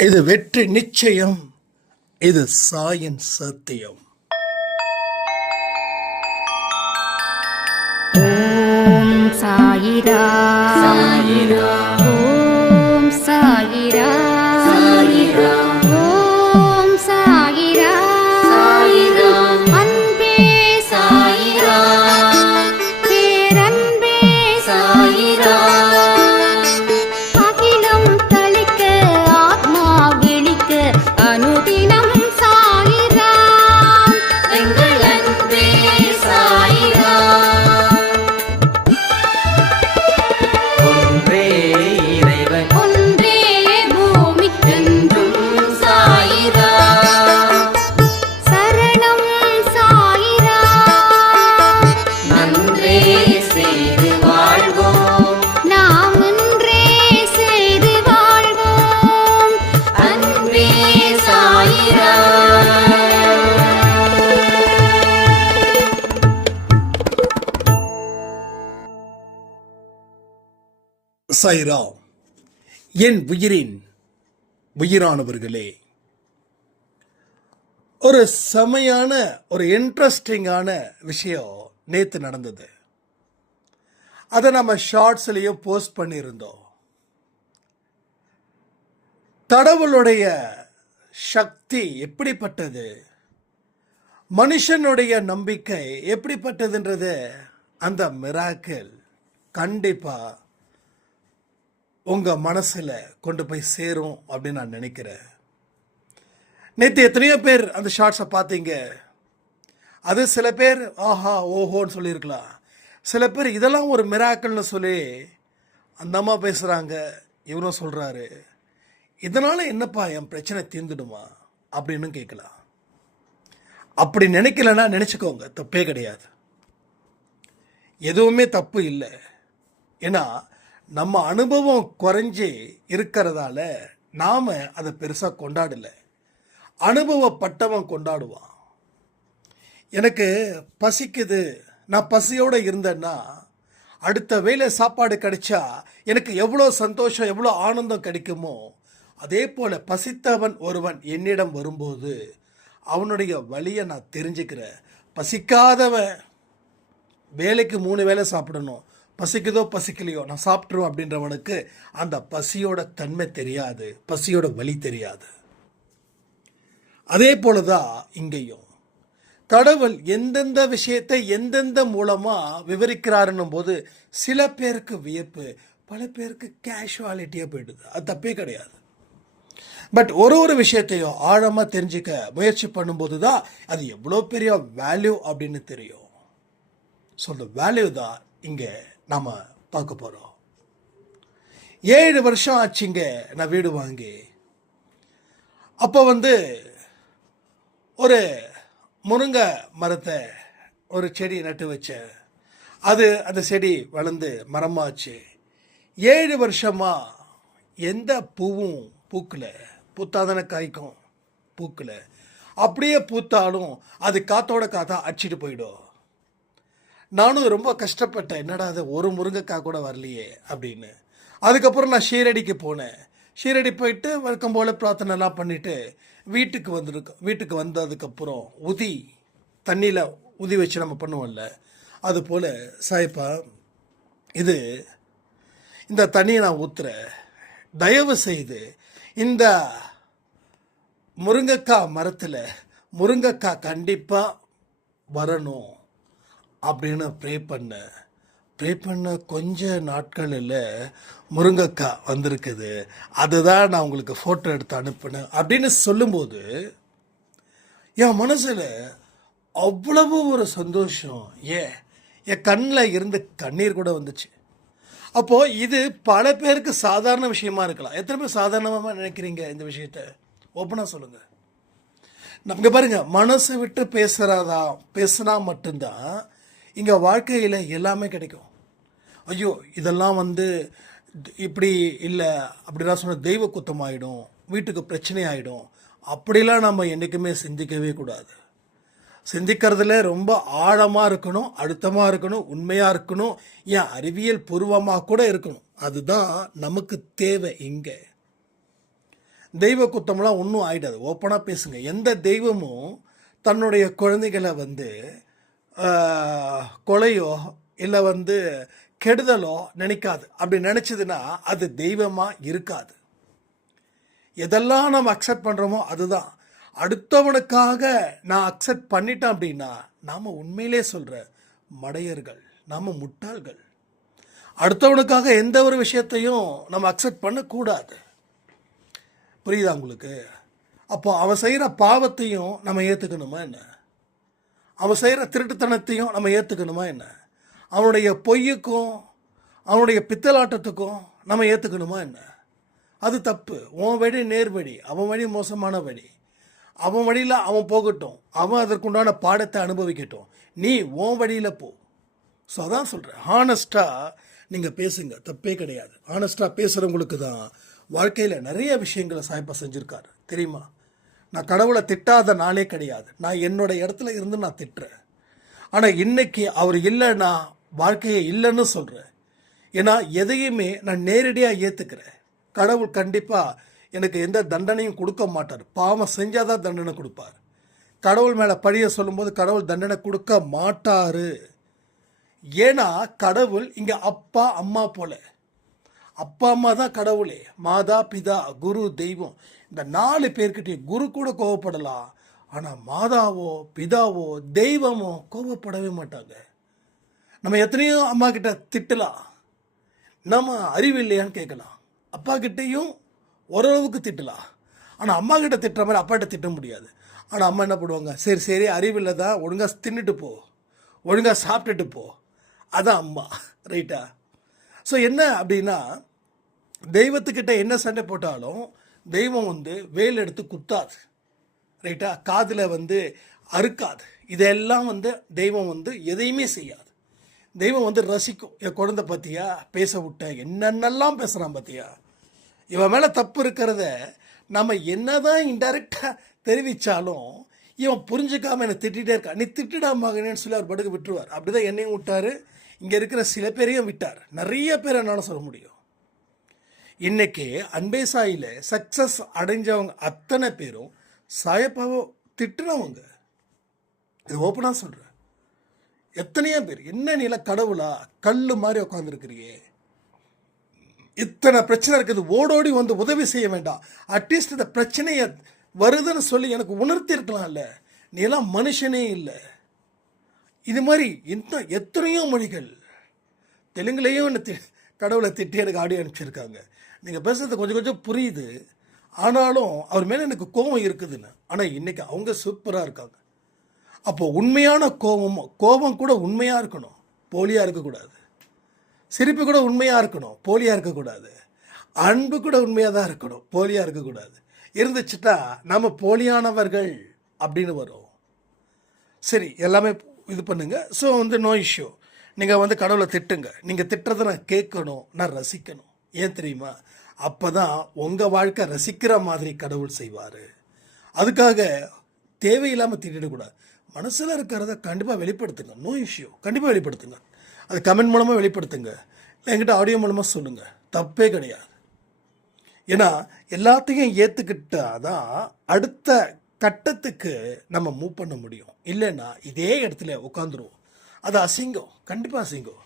இது வெற்றி நிச்சயம் இது சாயின் சத்தியம். ஓம் சாயிரா. சாயிரா. சைரா என் உயிரின் உயிரானவர்களே ஒரு செமையான ஒரு இன்ட்ரெஸ்டிங்கான விஷயம் நேற்று நடந்தது. அதை நம்ம ஷார்ட்ஸ்லேயும் போஸ்ட் பண்ணியிருந்தோம். கடவுளுடைய சக்தி எப்படிப்பட்டது? மனுஷனுடைய நம்பிக்கை எப்படிப்பட்டதுன்றது? அந்த மிராக்கிள் கண்டிப்பாக உங்கள் மனசில் கொண்டு போய் சேரும் அப்படின்னு நான் நினைக்கிறேன். நேற்று எத்தனையோ பேர் அந்த ஷார்ட்ஸை பார்த்தீங்க. அது சில பேர் ஆஹா ஓஹோன்னு சொல்லியிருக்கலாம். சில பேர் இதெல்லாம் ஒரு மிராக்கள்னு சொல்லி அந்த அம்மா பேசுகிறாங்க இவரும் சொல்கிறாரு இதனால் என்னப்பா என் பிரச்சனை தீர்ந்துடுமா அப்படின்னு கேட்கலாம். அப்படி நினைக்கலன்னா நினச்சிக்கோங்க. தப்பே கிடையாது. எதுவுமே தப்பு இல்லை. ஏன்னா நம்ம அனுபவம் குறைஞ்சி இருக்கிறதால நாம் அதை பெருசாக கொண்டாடல. அனுபவப்பட்டவன் கொண்டாடுவான். எனக்கு பசிக்குது. நான் பசியோடு இருந்தேன்னா அடுத்த வேலை சாப்பாடு கிடைச்சா எனக்கு எவ்வளோ சந்தோஷம் எவ்வளோ ஆனந்தம் கிடைக்குமோ அதே போல் பசித்தவன் ஒருவன் என்னிடம் வரும்போது அவனுடைய வழியை நான் தெரிஞ்சுக்கிறேன். பசிக்காதவன் வேலைக்கு மூணு வேளை சாப்பிடணும். பசிக்குதோ பசிக்கலையோ நான் சாப்பிட்ருவேன் அப்படின்றவனுக்கு அந்த பசியோட தன்மை தெரியாது பசியோட வழி தெரியாது. அதே போல தான் இங்கேயும். கடவுள் எந்தெந்த விஷயத்தை எந்தெந்த மூலமாக விவரிக்கிறாருன்னும் போது சில பேருக்கு வியப்பு பல பேருக்கு கேஷுவாலிட்டியாக போயிடுது. அது தப்பே கிடையாது. பட் ஒரு ஒரு விஷயத்தையும் ஆழமாக தெரிஞ்சுக்க முயற்சி பண்ணும்போது தான் அது எவ்வளோ பெரிய வேல்யூ அப்படின்னு தெரியும். ஸோ அந்த வேல்யூ தான் இங்கே நாம் பார்க்க போகிறோம் ஏழு வருஷம் ஆச்சுங்க நான் வீடு வாங்கி. அப்போ வந்து ஒரு முருங்கை மரத்தை ஒரு செடி நட்டு வச்சேன். அது அந்த செடி வளர்ந்து மரமாச்சு. ஏழு வருஷமாக எந்த பூவும் பூக்கல. பூத்தாதானே காய்க்கும்? பூக்கல. அப்படியே பூத்தாலும் அது காத்தோட காத்தா அடிச்சிட்டு போயிடும். நானும் ரொம்ப கஷ்டப்பட்டேன். என்னடா அது ஒரு முருங்கைக்காய் கூட வரலையே அப்படின்னு. அதுக்கப்புறம் நான் ஷீரடிக்கு போனேன். ஷீரடி போயிட்டு வழக்கம் போல் பிரார்த்தனைலாம் பண்ணிவிட்டு வீட்டுக்கு வந்துருக்கோம் வீட்டுக்கு வந்ததுக்கப்புறம் உதி தண்ணியில் உதி வச்சு நம்ம பண்ணுவோம்ல அதுபோல் சாய்ப்பா இது இந்த தண்ணியை நான் ஊற்றுறேன் தயவு செய்து இந்த முருங்கைக்காய் மரத்தில் முருங்கைக்காய் கண்டிப்பாக வரணும். அப்படின்னு ப்ரே பண்ணேன் ப்ரே பண்ண கொஞ்ச நாட்களில் முருங்கைக்காய் வந்திருக்குது. அதுதான் நான் உங்களுக்கு ஃபோட்டோ எடுத்து அனுப்பினேன். அப்படின்னு சொல்லும்போது என் மனசில் அவ்வளவு ஒரு சந்தோஷம். ஏன் என் கண்ணில் இருந்து கண்ணீர் கூட வந்துச்சு. அப்போது இது பல பேருக்கு சாதாரண விஷயமா இருக்கலாம். எத்தனை பேர் சாதாரணமாக நினைக்கிறீங்க இந்த விஷயத்த? ஓப்பனாக சொல்லுங்கள் நமக்கு பாருங்க மனசை விட்டு பேசுகிறதா பேசுனா மட்டும்தான் இங்கே வாழ்க்கையில் எல்லாமே கிடைக்கும். ஐயோ இதெல்லாம் வந்து இப்படி இல்லை அப்படிலாம் சொன்ன தெய்வ குத்தம் ஆகிடும் வீட்டுக்கு பிரச்சனை ஆகிடும் அப்படிலாம் நம்ம என்றைக்குமே சிந்திக்கவே கூடாது. சிந்திக்கிறதுல ரொம்ப ஆழமாக இருக்கணும் அழுத்தமாக இருக்கணும் உண்மையாக இருக்கணும் ஏன் அறிவியல் பூர்வமாக கூட இருக்கணும். அதுதான் நமக்கு தேவை இங்கே. தெய்வ குத்தம்லாம் ஒன்றும் ஆகிடாது ஓப்பனாக பேசுங்க. எந்த தெய்வமும் தன்னுடைய குழந்தைகளை வந்து கொலையோ இல்லை வந்து கெடுதலோ நினைக்காது. அப்படி நினச்சதுன்னா அது தெய்வமாக இருக்காது. எதெல்லாம் நம்ம அக்செப்ட் பண்ணுறோமோ அதுதான். அடுத்தவனுக்காக நான் அக்செப்ட் பண்ணிட்டேன் அப்படின்னா நாம் உண்மையிலே சொல்கிற மடையர்கள் நாம் முட்டாள்கள். அடுத்தவனுக்காக எந்த ஒரு விஷயத்தையும் நம்ம அக்செப்ட் பண்ணக்கூடாது. புரியுதா உங்களுக்கு? அப்போ அவன் செய்கிற பாவத்தையும் நம்ம ஏற்றுக்கணுமா என்ன? அவன் செய்கிற திருட்டுத்தனத்தையும் நம்ம ஏற்றுக்கணுமா என்ன? அவனுடைய பொய்யுக்கும் அவனுடைய பித்தலாட்டத்துக்கும் நம்ம ஏற்றுக்கணுமா என்ன? அது தப்பு. உன் வழி நேர்வழி அவன் வழி மோசமான வழி. அவன் வழியில் அவன் போகட்டும். அவன் அதற்குண்டான பாடத்தை அனுபவிக்கட்டும். நீ உன் வழியில் போ. ஸோ அதான் சொல்கிறேன் ஹானஸ்ட்டாக நீங்கள் பேசுங்க. தப்பே கிடையாது. ஹானஸ்ட்டாக பேசுகிறவங்களுக்கு தான் வாழ்க்கையில் நிறைய விஷயங்களை சாய்ப்பா செஞ்சுருக்காரு. தெரியுமா? நான் கடவுளை திட்டாத நாளே கிடையாது. நான் என்னோட இடத்துல இருந்து நான் திட்டுறேன். ஆனால் இன்னைக்கு அவர் இல்லைன்னா வாழ்க்கையே இல்லைன்னு சொல்கிறேன் ஏன்னா எதையுமே நான் நேரடியாக ஏற்றுக்கிறேன் கடவுள் கண்டிப்பாக எனக்கு எந்த தண்டனையும் கொடுக்க மாட்டார். பாவம் செஞ்சால் தான் தண்டனை கொடுப்பார். கடவுள் மேலே பழிய சொல்லும்போது கடவுள் தண்டனை கொடுக்க மாட்டார். ஏன்னா கடவுள் இங்கே அப்பா அம்மா போல. அப்பா அம்மா தான் கடவுளே. மாதா பிதா குரு தெய்வம். இந்த நாலு பேர்கிட்டையும் குரு கூட கோவப்படலாம். ஆனால் மாதாவோ பிதாவோ தெய்வமோ கோவப்படவே மாட்டாங்க. நம்ம எத்தனையோ அம்மா கிட்ட திட்டலாம். நம்ம அறிவு இல்லையான்னு கேட்கலாம். அப்பா கிட்டேயும் ஓரளவுக்கு திட்டலாம். ஆனால் அம்மா கிட்ட திட்டுற மாதிரி அப்பாட்ட திட்ட முடியாது. ஆனால் அம்மா என்ன பண்ணுவாங்க? சரி சரி அறிவில்லை தான் ஒழுங்காக தின்னுட்டு போ. ஒழுங்காக சாப்பிட்டுட்டு போ. அதான் அம்மா. ரைட்டா ஸோ என்ன அப்படின்னா தெய்வத்துக்கிட்ட என்ன சண்டை போட்டாலும் தெய்வம் வந்து வேல் எடுத்து குத்தாது. ரைட்டா காதில் வந்து அறுக்காது. இதெல்லாம் வந்து தெய்வம் வந்து எதையுமே செய்யாது. தெய்வம் வந்து ரசிக்கும். என் குழந்தை பார்த்தியா பேச விட்ட. என்னென்னலாம் பேசுகிறான் பார்த்தியா இவன் மேலே தப்பு இருக்கிறத நம்ம என்ன தான் இன்டெரக்டாக தெரிவித்தாலும் இவன் புரிஞ்சுக்காம என்னை திட்டிகிட்டே இருக்கா. நீ திட்டிடா மகனேன்னு சொல்லி அவர் படுக்க விட்டுருவார். அப்படிதான் என்னையும் விட்டார். இங்கே இருக்கிற சில பேரையும் விட்டார். நிறைய பேர் என்னால் சொல்ல முடியும். இன்னைக்கு அன்பே சாயில சக்சஸ் அடைஞ்சவங்க அத்தனை பேரும் சாயப்பாவை திட்டுனவங்க இது ஓப்பனாக சொல்கிறேன் எத்தனையோ பேர் என்ன நில கடவுளா கல் மாதிரி உட்காந்துருக்கிறியே இத்தனை பிரச்சனை இருக்குது ஓடோடி வந்து உதவி செய்ய வேண்டாம். அட்லீஸ்ட் இந்த பிரச்சனையை வருதுன்னு சொல்லி எனக்கு உணர்த்தி இருக்கலாம்ல நீ எல்லாம் மனுஷனே இல்லை. இது மாதிரி இன்னும் எத்தனையோ மொழிகள் தெலுங்குலேயும் என்ன தி கடவுளை திட்டி எனக்கு ஆடியோ அனுப்பிச்சிருக்காங்க. நீங்கள் பேசுறது கொஞ்சம் கொஞ்சம் புரியுது. ஆனாலும் அவர் மேலே எனக்கு கோபம் இருக்குதுன்னு. ஆனால் இன்றைக்கி அவங்க சூப்பராக இருக்காங்க. அப்போது உண்மையான கோபம் கோபம் கூட உண்மையாக இருக்கணும். போலியாக இருக்கக்கூடாது. சிரிப்பு கூட உண்மையாக இருக்கணும். போலியாக இருக்கக்கூடாது. அன்பு கூட உண்மையாக தான் இருக்கணும். போலியாக இருக்கக்கூடாது. இருந்துச்சுட்டா நம்ம போலியானவர்கள் அப்படின்னு வரும். சரி எல்லாமே இது பண்ணுங்க. ஸோ வந்து நோ இஷ்யூ நீங்கள் வந்து கடவுளை திட்டுங்க. நீங்கள் திட்டுறதை நான் கேட்கணும். நான் ரசிக்கணும். ஏன் தெரியுமா? அப்போ தான் உங்கள் வாழ்க்கை ரசிக்கிற மாதிரி கடவுள் செய்வார். அதுக்காக தேவையில்லாமல் திட்டிடக்கூடாது. மனசில் இருக்கிறத கண்டிப்பாக வெளிப்படுத்துங்க. நோ இஷ்யூ கண்டிப்பாக வெளிப்படுத்துங்க. அது கமெண்ட் மூலமாக வெளிப்படுத்துங்க. இல்லை என்கிட்ட ஆடியோ மூலமாக சொல்லுங்கள் தப்பே கிடையாது. ஏன்னா எல்லாத்தையும் ஏற்றுக்கிட்டா தான் அடுத்த கட்டத்துக்கு நம்ம மூவ் பண்ண முடியும். இல்லைன்னா இதே இடத்துல உட்காந்துருவோம் அது அசிங்கம். கண்டிப்பாக அசிங்கம்.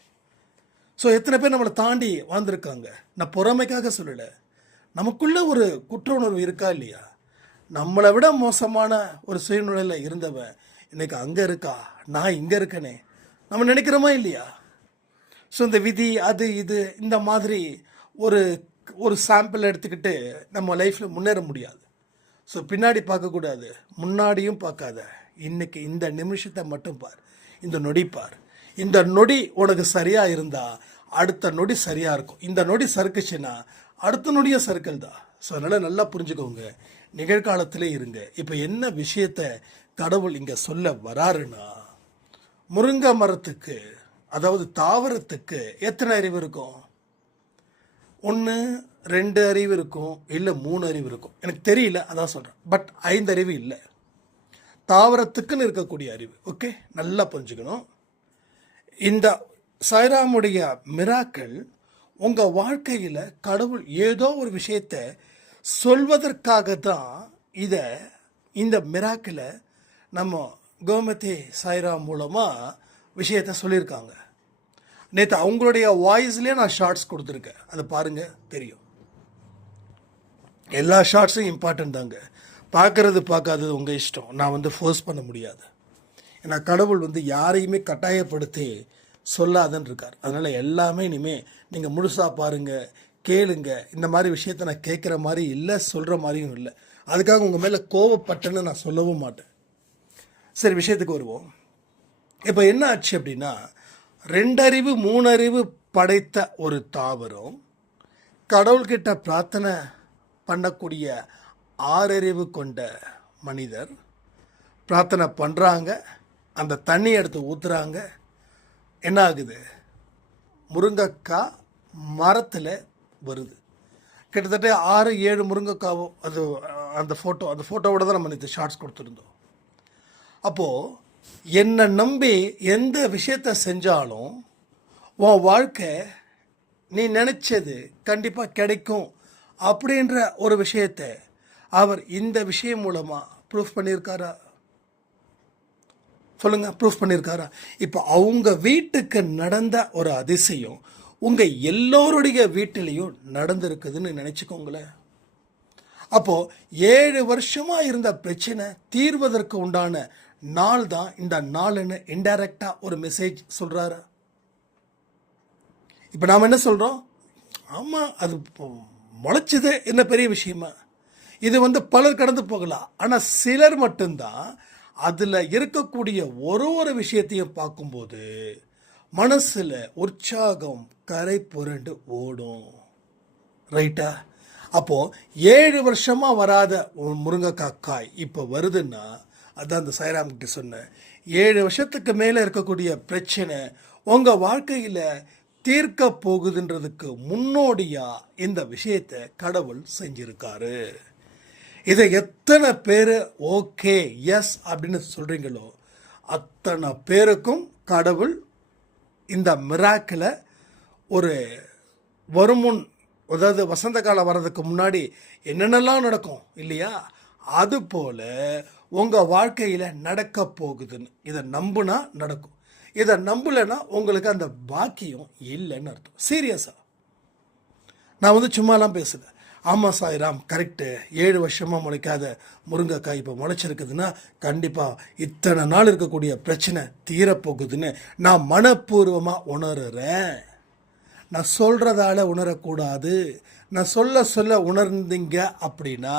ஸோ எத்தனை பேர் நம்மளை தாண்டி வாழ்ந்திருக்காங்க? நான் பொறாமைக்காக சொல்லலை. நமக்குள்ள ஒரு குற்ற உணர்வு இருக்கா இல்லையா? நம்மளை விட மோசமான ஒரு சூழ்நிலையில் இருந்தவன் இன்னைக்கு அங்கே இருக்கா? நான் இங்கே இருக்கனே. நம்ம நினைக்கிறோமா இல்லையா? ஸோ இந்த விதி அது இது இந்த மாதிரி ஒரு ஒரு சாம்பிள் எடுத்துக்கிட்டு நம்ம லைஃப்பில் முன்னேற முடியாது. ஸோ பின்னாடி பார்க்கக்கூடாது. முன்னாடியும் பார்க்காத. இன்னைக்கு இந்த நிமிஷத்தை மட்டும் பார். இந்த நொடி பார். இந்த நொடி உனக்கு சரியாக இருந்தால் அடுத்த நொடி சரியாக இருக்கும். இந்த நொடி சறுக்குச்சுன்னா அடுத்த நொடியும் சறுக்கல் தான் ஸோ அதனால் நல்லா புரிஞ்சுக்கோங்க. நிகழ்காலத்திலே இருங்க. இப்போ என்ன விஷயத்தை கடவுள் இங்கே சொல்ல வராருன்னா முருங்கை மரத்துக்கு அதாவது தாவரத்துக்கு எத்தனை அறிவு இருக்கும்? ஒன்று ரெண்டு அறிவு இருக்கும் இல்லை மூணு அறிவு இருக்கும். எனக்கு தெரியல அதான் சொல்கிறேன் பட் ஐந்து அறிவு இல்லை. தாவரத்துக்குன்னு இருக்கக்கூடிய அறிவு. ஓகே நல்லா புரிஞ்சுக்கணும். இந்த சாய்ராமுடைய மிராக்கள் உங்கள் வாழ்க்கையில் கடவுள் ஏதோ ஒரு விஷயத்தை சொல்வதற்காக தான் இதை இந்த மிராக்கில் நம்ம கோமதி சாய்ராம் மூலமாக விஷயத்த சொல்லியிருக்காங்க. நேற்று அவங்களுடைய வாய்ஸ்லேயே நான் ஷார்ட்ஸ் கொடுத்துருக்கேன். அதை பாருங்கள் தெரியும். எல்லா ஷார்ட்ஸும் இம்பார்ட்டன்ட் தாங்க. பார்க்கறது பார்க்காதது உங்கள் இஷ்டம். நான் வந்து ஃபோர்ஸ் பண்ண முடியாது. ஏன்னா கடவுள் வந்து யாரையுமே கட்டாயப்படுத்தி சொல்லாதன்னு இருக்கார் அதனால் எல்லாமே இனிமேல் நீங்கள் முழுசாக பாருங்கள் கேளுங்க. இந்த மாதிரி விஷயத்த நான் கேட்குற மாதிரி இல்லை சொல்கிற மாதிரியும் இல்லை. அதுக்காக உங்கள் மேலே கோவப்பட்டேன்னு நான் சொல்லவும் மாட்டேன். சரி விஷயத்துக்கு வருவோம். இப்போ என்ன ஆச்சு அப்படின்னா ரெண்டறிவு மூணறிவு படைத்த ஒரு தாவரம் கடவுள்கிட்ட பிரார்த்தனை பண்ணக்கூடிய ஆறறிவு கொண்ட மனிதர் பிரார்த்தனை பண்ணுறாங்க அந்த தண்ணி எடுத்து ஊற்றுறாங்க என்ன ஆகுது முருங்கைக்காய் மரத்தில் வருது. கிட்டத்தட்ட ஆறு ஏழு முருங்கைக்காவோ அது அந்த ஃபோட்டோ அந்த ஃபோட்டோவோட தான் நம்ம நேற்று ஷார்ட்ஸ் கொடுத்துருந்தோம். அப்போது என்னை நம்பி எந்த விஷயத்த செஞ்சாலும் உன் வாழ்க்கை நீ நினச்சது கண்டிப்பாக கிடைக்கும் அப்படின்ற ஒரு விஷயத்தை அவர் இந்த விஷயம் மூலமாக ப்ரூஃப் பண்ணியிருக்காரா? சொல்லுங்க ப்ரூஃப் பண்ணியிருக்காரா இப்போ அவங்க வீட்டுக்கு நடந்த ஒரு அதிசயம் உங்கள் எல்லோருடைய வீட்டிலையும் நடந்திருக்குதுன்னு நினச்சிக்கோங்களேன். அப்போ ஏழு வருஷமாக இருந்த பிரச்சனை தீர்வதற்கு உண்டான நாள் தான் இந்த நாள்னு இன்டைரக்டாக ஒரு மெசேஜ் சொல்கிறாரு இப்போ நாம் என்ன சொல்கிறோம் ஆமாம் அது முளைச்சது என்ன பெரிய விஷயமா? இது வந்து பலர் கடந்து போகலாம். ஆனால் சிலர் மட்டும்தான் அதில் இருக்கக்கூடிய ஒரு ஒரு விஷயத்தையும் பார்க்கும்போது மனசில் உற்சாகம் கரை புரண்டு ஓடும். ரைட்டா? அப்போது ஏழு வருஷமாக வராத முருங்கைக்காய் காய் இப்போ வருதுன்னா அதான் அந்த சைராம்கிட்ட கிட்ட சொன்னேன் ஏழு வருஷத்துக்கு மேலே இருக்கக்கூடிய பிரச்சனை உங்கள் வாழ்க்கையில் தீர்க்க போகுதுன்றதுக்கு முன்னோடியாக இந்த விஷயத்தை கடவுள் செஞ்சிருக்காரு. இதை எத்தனை பேர் ஓகே எஸ் அப்படின்னு சொல்கிறீங்களோ அத்தனை பேருக்கும் கடவுள் இந்த மிராக்கில் ஒரு வருமுன் அதாவது வசந்த காலம் வர்றதுக்கு முன்னாடி என்னென்னலாம் நடக்கும் இல்லையா? அது போல் உங்கள் வாழ்க்கையில் நடக்க போகுதுன்னு. இதை நம்புனா நடக்கும். இதை நம்பலைன்னா உங்களுக்கு அந்த பாக்கியம் இல்லைன்னு அர்த்தம். சீரியஸாக நான் வந்து சும்மாலாம் பேசலை. ஆமாம் சாய்ராம் கரெக்டு ஏழு வருஷமாக முளைக்காத முருங்கைக்காய் இப்போ முளைச்சிருக்குதுன்னா கண்டிப்பாக இத்தனை நாள் இருக்கக்கூடிய பிரச்சனை தீரப்போகுதுன்னு நான் மனப்பூர்வமாக உணர்கிறேன் நான் சொல்கிறதால உணரக்கூடாது. நான் சொல்ல சொல்ல உணர்ந்தீங்க அப்படின்னா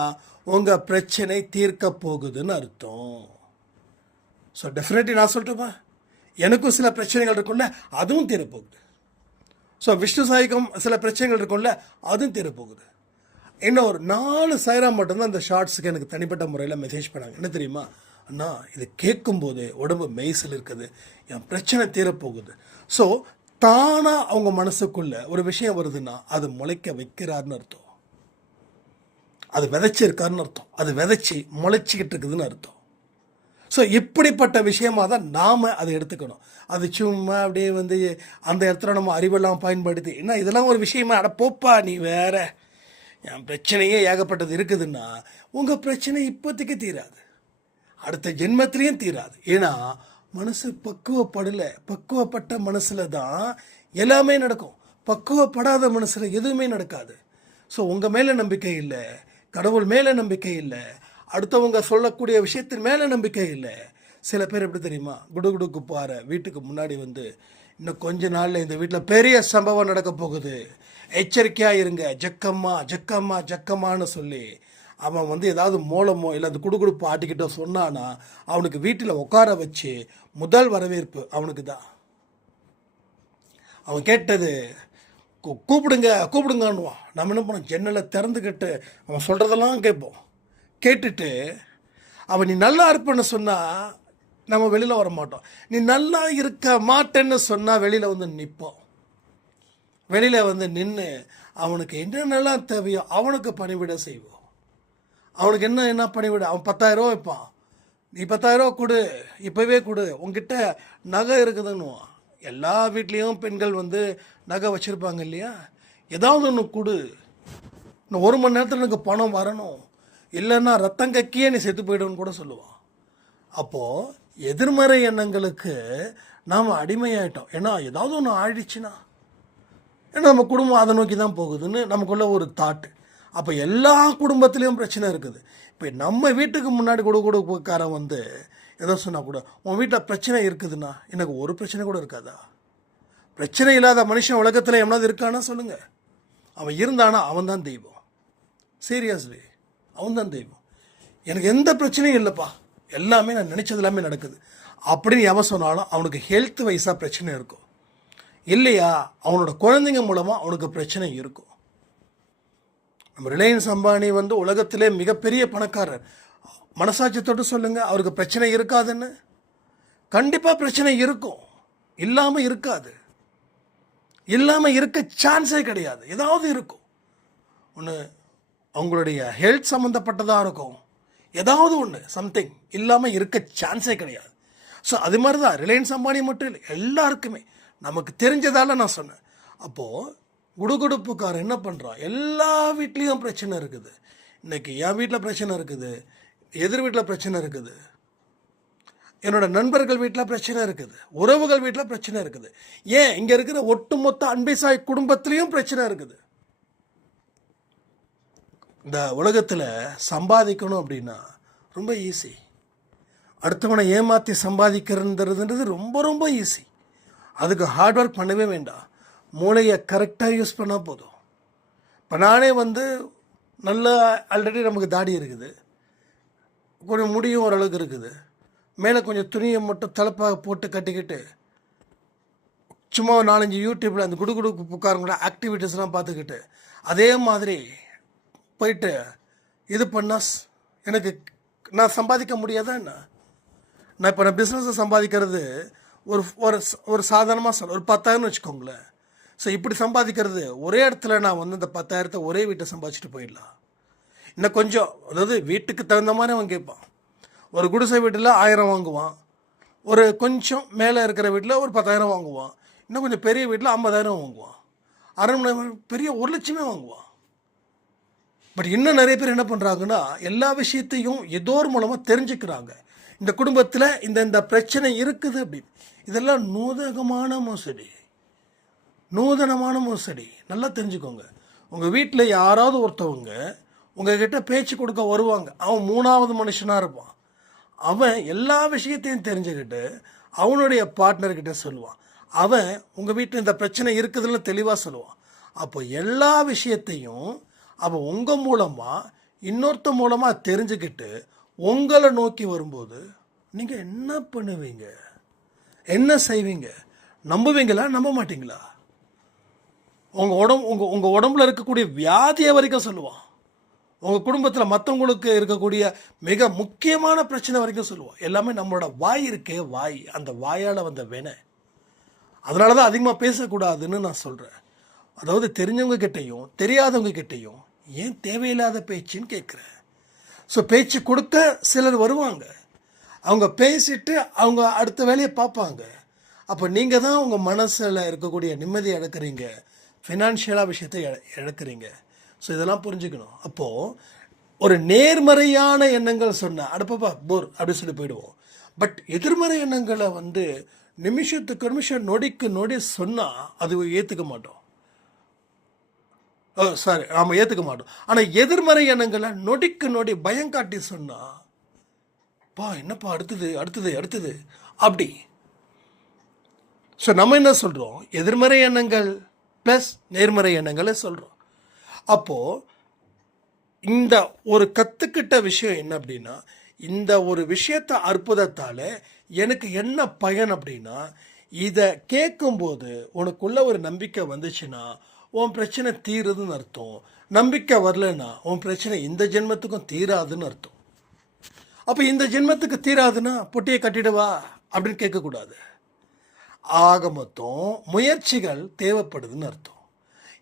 உங்கள் பிரச்சனை தீர்க்க போகுதுன்னு அர்த்தம். ஸோ டெஃபினெட்லி நான் சொல்லட்டுமா எனக்கும் சில பிரச்சனைகள் இருக்கும்ல அதுவும் தீரப்போகுது. ஸோ விஷ்ணு சாய்க்கும் சில பிரச்சனைகள் இருக்கும்ல அதுவும் தீரப்போகுது. என்ன ஒரு நாலு சாயிரம் மட்டும்தான் அந்த ஷார்ட்ஸுக்கு எனக்கு தனிப்பட்ட முறையில் மெசேஜ் பண்ணாங்க. என்ன தெரியுமா? அண்ணா இது கேட்கும்போது உடம்பு மெய்சில் இருக்குது. என் பிரச்சனை தீரப்போகுது. ஸோ தானாக அவங்க மனசுக்குள்ள ஒரு விஷயம் வருதுன்னா அது முளைக்க வைக்கிறாருன்னு அர்த்தம். அது விதைச்சிருக்காருன்னு அர்த்தம். அது விதைச்சி முளைச்சிக்கிட்டு இருக்குதுன்னு அர்த்தம். ஸோ இப்படிப்பட்ட விஷயமா தான் நாம் அதை எடுத்துக்கணும். அது சும்மா அப்படியே வந்து அந்த இடத்துல நம்ம அறிவெல்லாம் பயன்படுத்தி என்ன இதெல்லாம் ஒரு விஷயமா? அட போப்பா நீ வேற. என் பிரச்சனையே ஏகப்பட்டது இருக்குதுன்னா உங்கள் பிரச்சனை இப்போதைக்கு தீராது. அடுத்த ஜென்மத்திலையும் தீராது. ஏன்னா மனசு பக்குவப்படலை. பக்குவப்பட்ட மனசில் தான் எல்லாமே நடக்கும். பக்குவப்படாத மனசில் எதுவுமே நடக்காது. ஸோ உங்கள் மேலே நம்பிக்கை இல்லை. கடவுள் மேலே நம்பிக்கை இல்லை. அடுத்தவங்க சொல்லக்கூடிய விஷயத்தின் மேலே நம்பிக்கை இல்லை. சில பேர் எப்படி தெரியுமா? குடுகுடுக்கு போகிற வீட்டுக்கு முன்னாடி வந்து இன்னும் கொஞ்ச நாளில் இந்த வீட்டில் பெரிய சம்பவம் நடக்க போகுது. எச்சரிக்கையாக இருங்க. ஜக்கம்மா ஜக்கம்மா ஜக்கம்மான்னு சொல்லி அவன் வந்து ஏதாவது மூலமோ இல்லை அந்த குடுகுடுப்பு ஆட்டிக்கிட்டோ சொன்னான்னா அவனுக்கு வீட்டில் உட்கார வச்சு முதல் வரவேற்பு அவனுக்கு தான் அவன் கேட்டது கூப்பிடுங்க கூப்பிடுங்கன்னுவான். நம்ம என்ன பண்ணோம்? ஜன்னலை திறந்துக்கிட்டு அவன் சொல்கிறதெல்லாம் கேட்போம். கேட்டுட்டு அவன் நீ நல்லா இருப்பேன்னு சொன்னால் நம்ம வெளியில் வர மாட்டோம் நீ நல்லா இருக்க மாட்டேன்னு சொன்னால் வெளியில் வந்து நிற்போம் வெளியில் வந்து நின்று அவனுக்கு என்னென்னலாம் தேவையோ அவனுக்கு பணிவிட செய்வோம். அவனுக்கு என்ன என்ன பணிவிட? அவன் பத்தாயிரரூவா வைப்பான் நீ பத்தாயிரரூவா கொடு இப்போவே கொடு. உங்ககிட்ட நகை இருக்குதுன்னுவான். எல்லா வீட்லேயும் பெண்கள் வந்து நகை வச்சுருப்பாங்க இல்லையா? ஏதாவது ஒன்று கொடு. இன்னும் ஒரு மணி நேரத்தில் எனக்கு பணம் வரணும். இல்லைன்னா ரத்தம் கக்கியே நீ செத்து போயிடுன்னு கூட சொல்லுவான். அப்போது எதிர்மறை எண்ணங்களுக்கு நாம் அடிமையாயிட்டோம். ஏன்னா ஏதாவது ஒன்று ஆயிடுச்சுன்னா ஏன்னா நம்ம குடும்பம் அதை நோக்கி தான் போகுதுன்னு நமக்குள்ள ஒரு தாட்டு அப்போ எல்லா குடும்பத்துலேயும் பிரச்சனை இருக்குது. இப்போ நம்ம வீட்டுக்கு முன்னாடி கூட கொடுக்காரன் வந்து ஏதோ சொன்னால் கூட உன் வீட்டில் பிரச்சனை இருக்குதுன்னா எனக்கு ஒரு பிரச்சனை கூட இருக்காதா? பிரச்சனை இல்லாத மனுஷன் உலகத்தில் எவ்வளோது இருக்கானா சொல்லுங்கள் அவன் இருந்தானா? அவன் தான் தெய்வம். சீரியஸ்லி அவன் தான் தெய்வம். எனக்கு எந்த பிரச்சனையும் இல்லைப்பா. எல்லாமே நான் நினச்சது எல்லாமே நடக்குது. அப்படின்னு எவன் சொன்னாலும் அவனுக்கு ஹெல்த் வைஸாக பிரச்சனை இருக்கும். இல்லையா? அவனோட குழந்தைங்க மூலமாக அவனுக்கு பிரச்சனை இருக்கும். நம்ம ரிலையன்ஸ் அம்பானி வந்து உலகத்திலே மிகப்பெரிய பணக்காரர். மனசாட்சி தொட்டு அவருக்கு பிரச்சனை இருக்காதுன்னு. கண்டிப்பாக பிரச்சனை இருக்கும். இல்லாமல் இருக்காது. இல்லாமல் இருக்க சான்ஸே கிடையாது. ஏதாவது இருக்கும். ஒன்று அவங்களுடைய ஹெல்த் சம்மந்தப்பட்டதாக இருக்கும். ஏதாவது ஒன்று சம்திங் இல்லாமல் இருக்க சான்ஸே கிடையாது. ஸோ அது மாதிரி தான் ரிலையன்ஸ் அம்பானி மட்டும் இல்லை எல்லாருக்குமே. நமக்கு தெரிஞ்சதால நான் சொன்னேன். அப்போது குடுகுடுப்புக்காரன் என்ன பண்ணுறான் எல்லா வீட்லேயும் பிரச்சனை இருக்குது. இன்றைக்கி என் வீட்டில் பிரச்சனை இருக்குது. எதிர் வீட்டில் பிரச்சனை இருக்குது. என்னோட நண்பர்கள் வீட்டில் பிரச்சனை இருக்குது. உறவுகள் வீட்டில் பிரச்சனை இருக்குது. ஏன்? இங்கே இருக்கிற ஒட்டுமொத்த அன்பிசாய் குடும்பத்துலேயும் பிரச்சனை இருக்குது. இந்த உலகத்தில் சம்பாதிக்கணும் அப்படின்னா ரொம்ப ஈஸி அடுத்தவனை ஏமாற்றி சம்பாதிக்கிறதுன்றது ரொம்ப ரொம்ப ஈஸி அதுக்கு ஹார்ட் ஒர்க் பண்ணவே வேண்டாம். மூளையை கரெக்டாக யூஸ் பண்ணால் போதும். இப்போ நானே வந்து நல்ல ஆல்ரெடி நமக்கு தாடி இருக்குது. கொஞ்சம் முடியும் ஓரளவுக்கு இருக்குது. மேலே கொஞ்சம் துணியை மட்டும் தலைப்பாக போட்டு கட்டிக்கிட்டு சும்மா ஒரு நாலஞ்சு யூடியூப்பில் அந்த குடு குடு புக்காரங்களோட ஆக்டிவிட்டீஸ்லாம் பார்த்துக்கிட்டு அதே மாதிரி போயிட்டு இது பண்ணால் ஸ்- எனக்கு நான் சம்பாதிக்க முடியாதா என்ன? நான் இப்போ நான் பிஸ்னஸை சம்பாதிக்கிறது ஒரு ஒரு ஒரு சாதாரணமாக சொல்ல ஒரு பத்தாயிரம்னு வச்சுக்கோங்களேன். ஸோ இப்படி சம்பாதிக்கிறது ஒரே இடத்துல நான் வந்து இந்த பத்தாயிரத்தை ஒரே வீட்டை சம்பாதிச்சுட்டு போயிடலாம். இன்னும் கொஞ்சம் அதாவது வீட்டுக்கு தகுந்த மாதிரி அவன் கேட்பான். ஒரு குடிசை வீட்டில் ஆயிரம் வாங்குவான். ஒரு கொஞ்சம் மேலே இருக்கிற வீட்டில் ஒரு பத்தாயிரம் வாங்குவான். இன்னும் கொஞ்சம் பெரிய வீட்டில் ஐம்பதாயிரம் வாங்குவான். அரண்மனை பெரிய ஒரு லட்சமே வாங்குவான். பட் இன்னும் நிறைய பேர் என்ன பண்ணுறாங்கன்னா எல்லா விஷயத்தையும் ஏதோ ஒரு மூலமாக தெரிஞ்சுக்கிறாங்க. இந்த குடும்பத்தில் இந்த இந்த பிரச்சனை இருக்குது அப்படின்னு. இதெல்லாம் நூதகமான மோசடி. நூதனமான மோசடி. நல்லா தெரிஞ்சுக்கோங்க. உங்கள் வீட்டில் யாராவது ஒருத்தவங்க உங்ககிட்ட பேச்சு கொடுக்க வருவாங்க. அவன் மூணாவது மனுஷனாக இருப்பான். அவன் எல்லா விஷயத்தையும் தெரிஞ்சுக்கிட்டு அவனுடைய பார்ட்னர்கிட்ட சொல்லுவான். அவன் உங்கள் வீட்டில் இந்த பிரச்சனை இருக்குதுன்னு தெளிவாக சொல்லுவான். அப்போ எல்லா விஷயத்தையும் அவன் உங்கள் மூலமாக இன்னொருத்த மூலமாக தெரிஞ்சுக்கிட்டு உங்களை நோக்கி வரும்போது நீங்கள் என்ன பண்ணுவீங்க? என்ன செய்வீங்க? நம்புவீங்களா? நம்ப மாட்டீங்களா? உங்கள் உடம்பு உங்கள் உங்கள் உடம்புல இருக்கக்கூடிய வியாதியை வரைக்கும் சொல்லுவான். உங்கள் குடும்பத்தில் மற்றவங்களுக்கு இருக்கக்கூடிய மிக முக்கியமான பிரச்சனை வரைக்கும் சொல்லுவோம் எல்லாமே நம்மளோட வாய் இருக்கே வாய். அந்த வாயால் வந்த வினை. அதனால தான் அதிகமாக பேசக்கூடாதுன்னு நான் சொல்கிறேன் அதாவது தெரிஞ்சவங்க கிட்டேயும் தெரியாதவங்க கிட்டேயும் ஏன் தேவையில்லாத பேச்சுன்னு கேட்குறேன் ஸோ பேச்சு கொடுக்க சிலர் வருவாங்க. அவங்க பேசிட்டு அவங்க அடுத்த வேலையை பார்ப்பாங்க. அப்போ நீங்கள் தான் உங்கள் மனசில் இருக்கக்கூடிய நிம்மதியை இழக்கிறீங்க. ஃபினான்ஷியலாக விஷயத்தை இழக்கிறீங்க. ஸோ இதெல்லாம் புரிஞ்சுக்கணும். அப்போது ஒரு நேர்மறையான எண்ணங்கள் சொன்ன அடுப்பப்பா போர் அப்படின்னு சொல்லி போயிடுவோம். பட் எதிர்மறை எண்ணங்களை வந்து நிமிஷத்துக்கு நிமிஷம் நொடிக்கு நொடி சொன்னால் அது ஏற்றுக்க மாட்டோம். சாரி நாம் ஏற்றுக்க மாட்டோம். ஆனால் எதிர்மறை எண்ணங்களை நொடிக்கு நொடி பயம் காட்டி சொன்னால் பா என்னப்பா அடுத்தது அடுத்தது அடுத்தது. அப்படி. ஸோ நம்ம என்ன சொல்கிறோம் எதிர்மறை எண்ணங்கள் ப்ளஸ் நேர்மறை எண்ணங்களை சொல்கிறோம் அப்போது இந்த ஒரு கற்றுக்கிட்ட விஷயம் என்ன அப்படின்னா இந்த ஒரு விஷயத்தை அற்புதத்தால் எனக்கு என்ன பயன் அப்படின்னா இதை கேட்கும்போது உனக்குள்ள ஒரு நம்பிக்கை வந்துச்சுன்னா உன் பிரச்சனை தீருதுன்னு அர்த்தம். நம்பிக்கை வரலன்னா உன் பிரச்சனை இந்த ஜென்மத்துக்கும் தீராதுன்னு அர்த்தம். அப்போ இந்த ஜென்மத்துக்கு தீராதுன்னா பொட்டியை கட்டிடுவா அப்படின்னு கேட்கக்கூடாது. ஆக மொத்தம் முயற்சிகள் தேவைப்படுதுன்னு அர்த்தம்.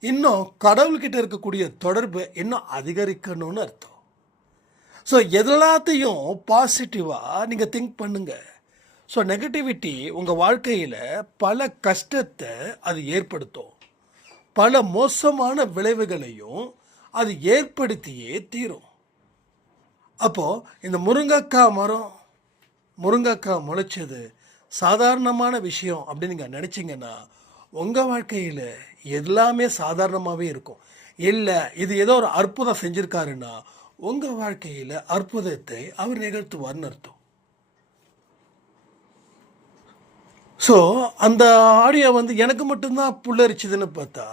இன்னும் கடவுள்கிட்ட இருக்கக்கூடிய தொடர்பு இன்னும் அதிகரிக்கணும்னு அர்த்தம். ஸோ எல்லாத்தையும் பாசிட்டிவாக நீங்கள் திங்க் பண்ணுங்கள் ஸோ நெகட்டிவிட்டி உங்கள் வாழ்க்கையில் பல கஷ்டத்தை அது ஏற்படுத்தும். பல மோசமான விளைவுகளையும் அது ஏற்படுத்தியே தீரும். அப்போது இந்த முருங்கைக்காய் மரம் முருங்கைக்காய் முளைச்சது சாதாரணமான விஷயம் அப்படின்னு நீங்கள் நினச்சிங்கன்னா உங்கள் வாழ்க்கையில் எல்லாமே சாதாரணமாகவே இருக்கும். இல்லை இது ஏதோ ஒரு அற்புதம் செஞ்சுருக்காருன்னா உங்கள் வாழ்க்கையில் அற்புதத்தை அவர் நிகழ்த்துவார்னு அர்த்தம். ஸோ அந்த ஆடியோ வந்து எனக்கு மட்டும்தான் புல்லரிச்சுதுன்னு பார்த்தா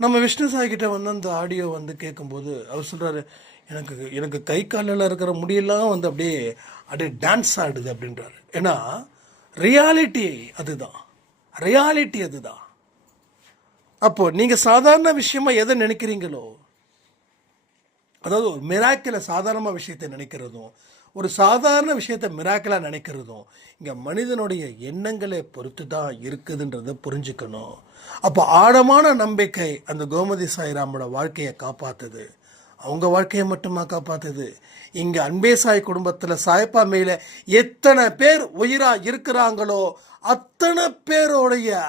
நம்ம விஷ்ணு சாய்கிட்ட வந்து அந்த ஆடியோ வந்து கேட்கும்போது அவர் சொல்கிறாரு எனக்கு எனக்கு கை காலில் இருக்கிற முடியெல்லாம் வந்து அப்படியே அப்படியே டான்ஸ் ஆடுது அப்படின்றாரு. ஏன்னா ரியாலிட்டி அதுதான். ரியாலிட்டி அதுதான். அப்போது நீங்கள் சாதாரண விஷயமா எதை நினைக்கிறீங்களோ அதாவது ஒரு மிராக்கில் சாதாரண விஷயத்தை நினைக்கிறதும் ஒரு சாதாரண விஷயத்தை மிராக்கலாக நினைக்கிறதும் இங்கே மனிதனுடைய எண்ணங்களை பொறுத்து தான் இருக்குதுன்றதை புரிஞ்சுக்கணும். அப்போ ஆழமான நம்பிக்கை அந்த கோமதி சாய்ராமோட வாழ்க்கையை காப்பாத்துது. அவங்க வாழ்க்கையை மட்டுமா காப்பாத்துது? இங்கே அன்பே சாய் குடும்பத்தில் சாய்ப்பா மேலே எத்தனை பேர் உயிராக இருக்கிறாங்களோ அத்தனை பேருடைய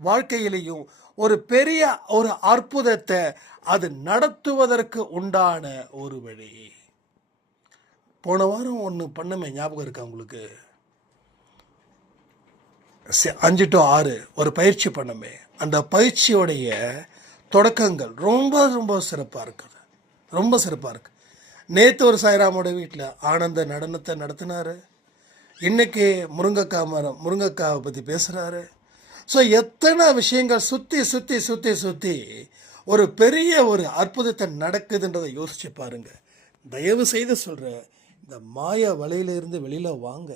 வாழ்க்கையிலையும் ஒரு பெரிய ஒரு அற்புதத்தை அது நடத்துவதற்கு உண்டான ஒரு வழி. போன வாரம் ஒன்று பண்ணமே ஞாபகம் இருக்கா உங்களுக்கு? அஞ்சு டு ஆறு ஒரு பயிற்சி பண்ணமே. அந்த பயிற்சியோடைய தொடக்கங்கள் ரொம்ப ரொம்ப சிறப்பாக இருக்குது. ரொம்ப சிறப்பாக இருக்கு. நேற்று ஒரு சாய்ராமோட வீட்டில் ஆனந்த நடனத்தை நடத்தினார். இன்னைக்கு முருங்கைக்கா மரம் முருங்கைக்காவை பற்றி பேசுகிறாரு ஸோ எத்தனை விஷயங்கள் சுற்றி சுற்றி சுற்றி சுற்றி ஒரு பெரிய ஒரு அற்புதத்தை நடக்குதுன்றதை யோசிச்சு பாருங்க. தயவு செய்து சொல்கிறேன் இந்த மாய வலையிலிருந்து வெளியில் வாங்க.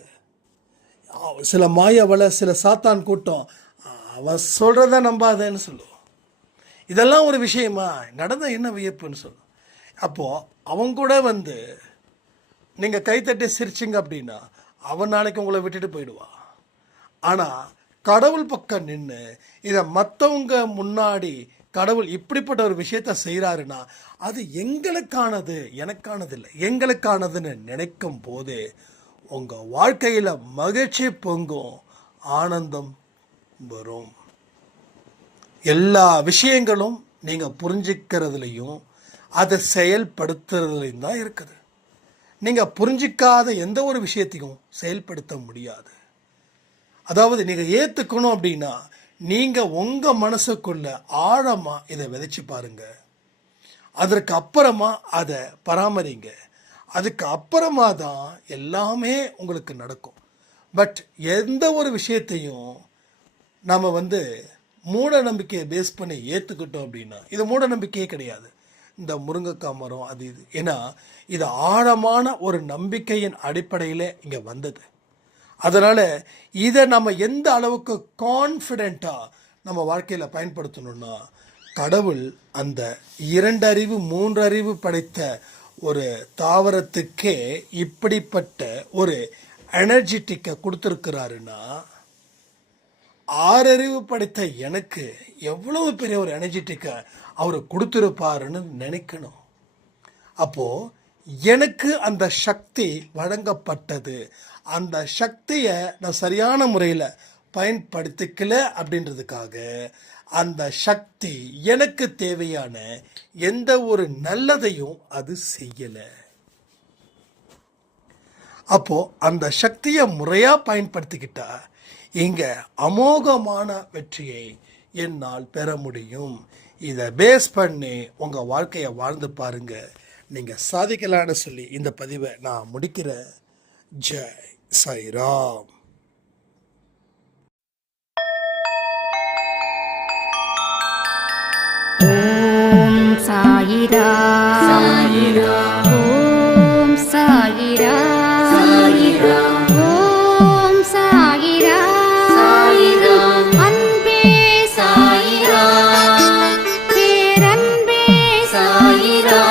சில மாய வலை சில சாத்தான் கூட்டம். அவன் சொல்கிறத நம்பாதேன்னு சொல்லுவோம். இதெல்லாம் ஒரு விஷயமா? நடந்த என்ன வியப்புன்னு சொல்லும் அப்போது அவங்க கூட வந்து நீங்கள் கைத்தட்டி சிரிச்சிங்க அப்படின்னா அவன் நாளைக்கு உங்களை விட்டுட்டு போயிடுவான் ஆனால் கடவுள் பக்கம் நின்று இதை மற்றவங்க முன்னாடி கடவுள் இப்படிப்பட்ட ஒரு விஷயத்த செய்கிறாருன்னா அது எங்களுக்கானது எனக்கானது இல்லை எங்களுக்கானதுன்னு நினைக்கும் போது உங்கள் வாழ்க்கையில் மகிழ்ச்சி பொங்கும் ஆனந்தம் வரும். எல்லா விஷயங்களும் நீங்கள் புரிஞ்சுக்கிறதுலையும் அதை செயல்படுத்துறதுலையும் தான் இருக்குது. நீங்கள் புரிஞ்சிக்காத எந்த ஒரு விஷயத்தையும் செயல்படுத்த முடியாது. அதாவது நீங்கள் ஏற்றுக்கணும் அப்படின்னா நீங்கள் உங்கள் மனசுக்குள்ள ஆழமாக இதை விதைச்சு பாருங்க. அதற்கு அப்புறமா அதை பராமரிங்க. அதுக்கு அப்புறமா தான் எல்லாமே உங்களுக்கு நடக்கும். பட் எந்த ஒரு விஷயத்தையும் நம்ம வந்து மூட நம்பிக்கையை பேஸ் பண்ணி ஏற்றுக்கிட்டோம் அப்படின்னா இது மூட நம்பிக்கையே கிடையாது. இந்த முருங்கைக்காய் மரம் அது இது. ஏன்னா இது ஆழமான ஒரு நம்பிக்கையின் அடிப்படையில் இங்கே வந்தது. அதனால் இதை நம்ம எந்த அளவுக்கு கான்ஃபிடெண்ட்டாக நம்ம வாழ்க்கையில் பயன்படுத்தணும்னா கடவுள் அந்த இரண்டறிவு மூன்றறிவு படைத்த ஒரு தாவரத்துக்கே இப்படிப்பட்ட ஒரு எனர்ஜெட்டிக்கை கொடுத்துருக்கிறாருன்னா ஆறறிவு படைத்த எனக்கு எவ்வளவு பெரிய ஒரு எனர்ஜெட்டிக்கை அவர் கொடுத்துருப்பாருன்னு நினைக்கணும். அப்போது எனக்கு அந்த சக்தி வழங்கப்பட்டது அந்த சக்தியை நான் சரியான முறையில் பயன்படுத்திக்கல அப்படின்றதுக்காக அந்த சக்தி எனக்கு தேவையான எந்த ஒரு நல்லதையும் அது செய்யலை. அப்போ அந்த சக்தியை முறையாக பயன்படுத்திக்கிட்டா இங்கே அமோகமான வெற்றியை என்னால் பெற முடியும். இதை பேஸ் பண்ணி உங்கள் வாழ்க்கையை வாழ்ந்து பாருங்கள் நீங்கள் சாதிக்கலான்னு சொல்லி இந்த பதிவை நான் முடிக்கிறேன். ஜெய் சாய்ராம் ஓம் சாயிரா சாயிரா ஓம் சாயிரா சாயிரா ஓம் சாயிரா சாயிரா அன்பே சாயிரா பேரன்பே சாயிரா